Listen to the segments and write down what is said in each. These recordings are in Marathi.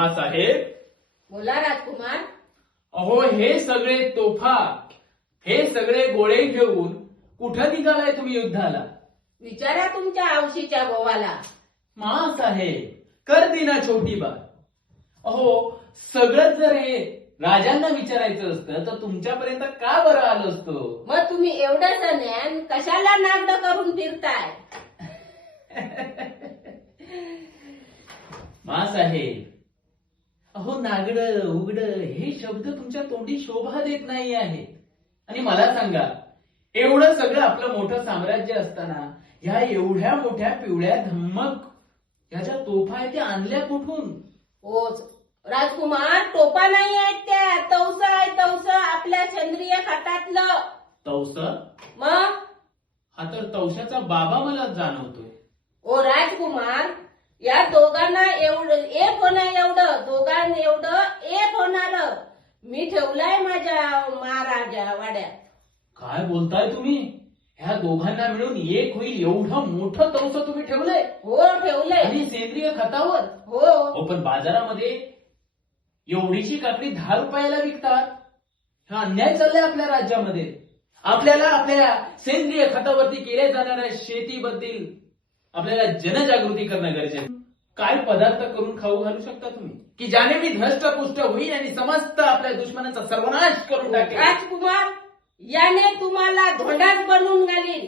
बाबासाहेब, बोला राजकुमार. अहो हे सगळे तोफा, हे सगळे गोळे घेऊन कुठं निघालाय तुम्ही युद्धाला? विचारा तुमच्या आवशीच्या गोवाला. मासाहेब, कर दिना छोटी बात. अहो सगळं जर हे राजांना विचारायचं असतं तर तुमच्यापर्यंत का बरं आलं असतं? मग तुम्ही एवढंच ज्ञान कशाला नागड करून फिरताय? मासाहेब, अहो नागड उघड हे शब्द तुमच्या तोंडी शोभा देत नाही आहेत. आणि मला सांगा, एवढं सगळं आपलं मोठं साम्राज्य असताना ह्या एवढ्या मोठ्या पिवळ्या धम्मक ह्या ज्या तोफा आहेत त्या आणल्या कुठून? हो राजकुमार, टोपा नाही आहेत त्या, तवस आहे तवस, आपल्या चंद्रीय खात्यातलं. तवस? मग हा तर तवशाचा बाबा मला जाणवतोय. ओ राजकुमार, या दोघांना एवढं एक होणार, एवढं दोघांना एवढं एक होणार मी ठेवलंय माझ्या महाराजा वाड्यात. काय बोलताय तुम्ही? ह्या दोघांना मिळून एक होईल एवढं मोठं तवस तुम्ही ठेवलंय? हो ठेवलंय. आणि सेंद्रिय खतावर? हो. पण बाजारामध्ये एवढीची काकडी 10 रुपयाला विकतात. हा अन्याय चाललाय आपल्या राज्यामध्ये. आपल्याला आपल्या सेंद्रिय खतावरती केल्या जाणाऱ्या शेतीबद्दल आपल्याला जनजागृती करणं गरजेचं. काय पदार्थ करून खाऊ घालू शकता तुम्ही की ज्याने मी धष्टपुष्ट होईल आणि समस्त आपल्या दुश्मनाचा सर्वनाश करून टाकेल? राजकुमार, याने तुम्हाला धोंडाच बनवून घालील,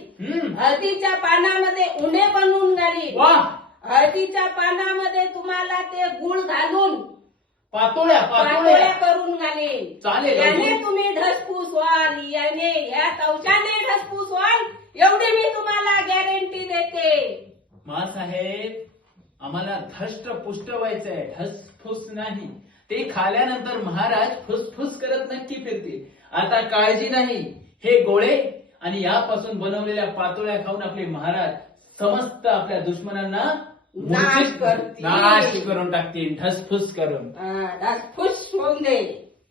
हळदीच्या पानामध्ये उन्हे बनवून घालील. वा, हळदीच्या पानामध्ये तुम्हाला ते गुळ घालून पातोळ्या पातोळ्या करून घालील. चालेल. याने तुम्ही ढसपूस व्हाल, याने या तवशाने ढसपूस व्हाल, एवढी मी तुम्हाला गॅरंटी देते. मासाहेब, आम्हाला धष्ट पुष्ट व्हायचंय, ढसफुस नाही. ते खाल्यानंतर महाराज फुसफुस करत नक्की फिरतील. आता काळजी नाही. हे गोळे आणि यापासून बनवलेल्या पातोळ्या खाऊन आपले महाराज समस्त आपल्या दुश्मनांना नाश करतील. नाश करून टाकतील, ढसफुस करून. ढसफुस होऊन दे.